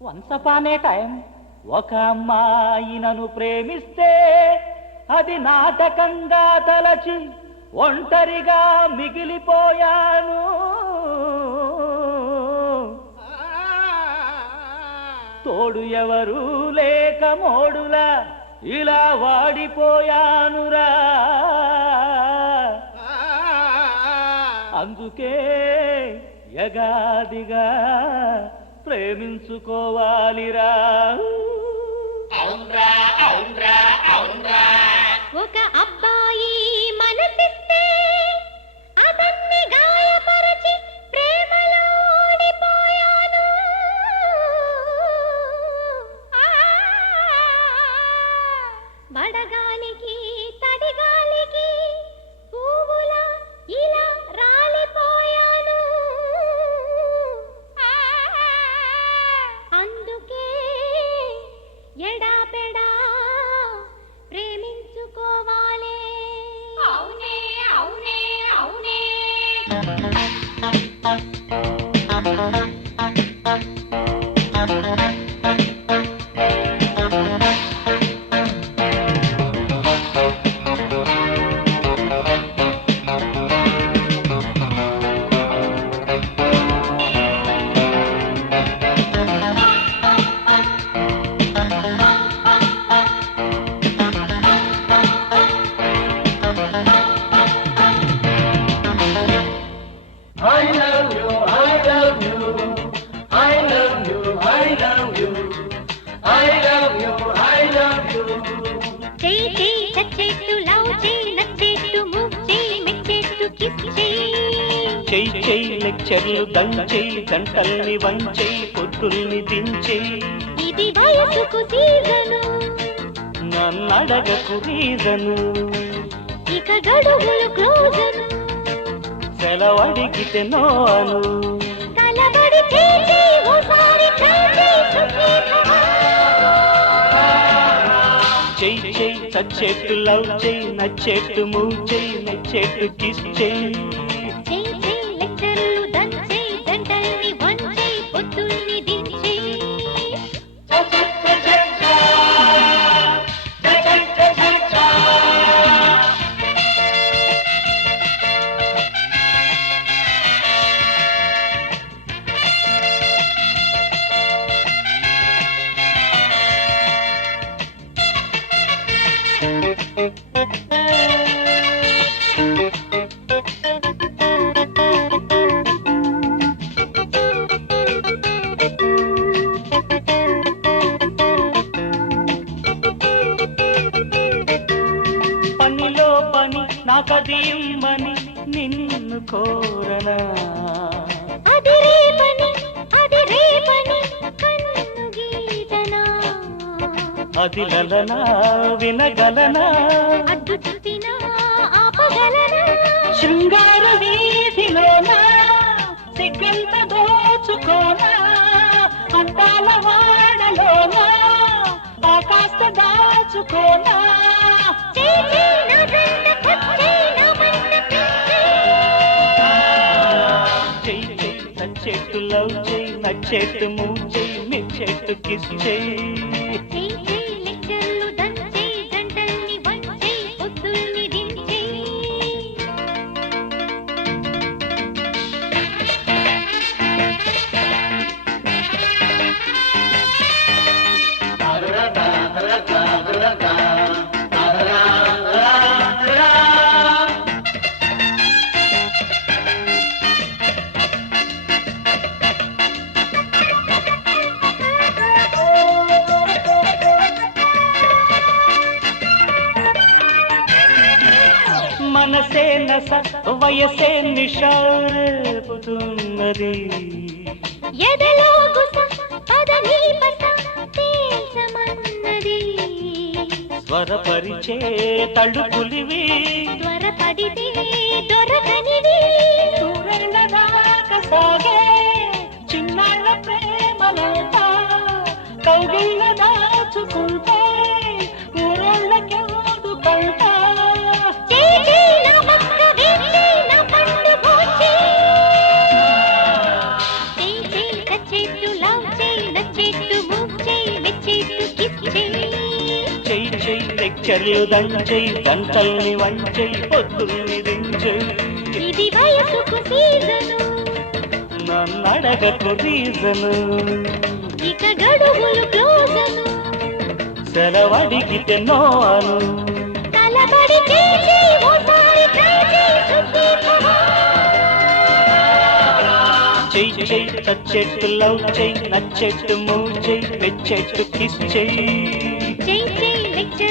Once upon ఏ time ఒక అమ్మాయి నన్ను ప్రేమిస్తే అది నాటకంగా తలచి ఒంటరిగా మిగిలిపోయాను. తోడు ఎవరు లేక మోడులా ఇలా వాడిపోయానురా. అందుకే యగాదిగా ప్రేమించుకోవాలిరా. ఒక అబ్బాయి మనసిస్తే అతన్ని గాయపరచి ప్రేమలో ఓడిపోయాను. వడగాలికి తడిగాలికి పువ్వులా ఇలా రాలిపోయాను. అందుకే ఎడాపెడా ప్రేమించుకోవాలి. అవునే అవునే అవునే. చెయ్యి చెయ్యి లెక్చర్లు దంచెయ్యి గంటల్ని వంచెయ్యి పొద్దుల్ని దించెయ్యి. ఇది వయసుకు సీజను నన్నడగకు రీజను. ఇక గడువులు క్లోజను సెలవడిగితే నోను. కలబడి చేసి ఓసారి చెయ్యి చెయ్యి చచ్చేట్టు లవ్ చెయ్యి నచ్చేట్టు మూవ్ చెయ్యి నచ్చేట్టు కిస్ చెయ్యి. లెక్చర్లు దంచెయ్యి గంటల్ని వంచెయ్యి పొద్దుల్ని దించెయ్యి. పనిలో పని నాకది ఇమ్మని నిన్ను కోరనా. అది రేపని అది రేపని కన్ను గీతనా. అది లలనా వినగలనా. అడ్డు చూపినా ఆపగలనా. శృంగార వీధిలోనా సిగ్గంత దోచుకోనా. అందాల వాడలోనా ఆకాశ దాచుకోనా. చెయ్యి చెయ్యి నచ్చేట్టు లవ్ చెయ్యి నచ్చేట్టు మూవ్ చెయ్యి మెచ్చేట్టు కిస్ చెయ్యి. లెక్చర్లు దంచెయ్యి గంటల్ని వంచెయ్యి పొద్దుల్ని దించెయ్యి. మనసే నస వయసే నిషారేపుతున్నది. ఎదలో గుస పదని పస తేల్చమన్నది. స్వరపరిచే తళుకులివి త్వరపడితే దొరకనివి. దూరెళ్ళ దాకా సాగే చిన్నాళ్ళ ప్రేమలంతా కౌగిళ్ళ దాచుకుంటే ఊరోళ్ళకెవదు కంట. నచ్చేట్టు లవ్ చెయ్యి నచ్చేట్టు లెక్చర్లు దంచై గంటల్ని వంచై పొద్దుల్ని దించై ఇది వయసుకు సీజను నన్నడగకు రీజను ఇక గడువులు క్లోజను సెలవడిగితే నో అను తలబడి చేసి ఓసారి ట్రై చేయి సుదీపమా చెయ్యి చెయ్యి తచ్చెట్టు లవ్ చెయ్యి నచ్చెట్టు మూవ్ చెయ్యి మెచ్చెట్టు కిస్ చెయ్యి చెయ్యి చెయ్యి లెక్చర్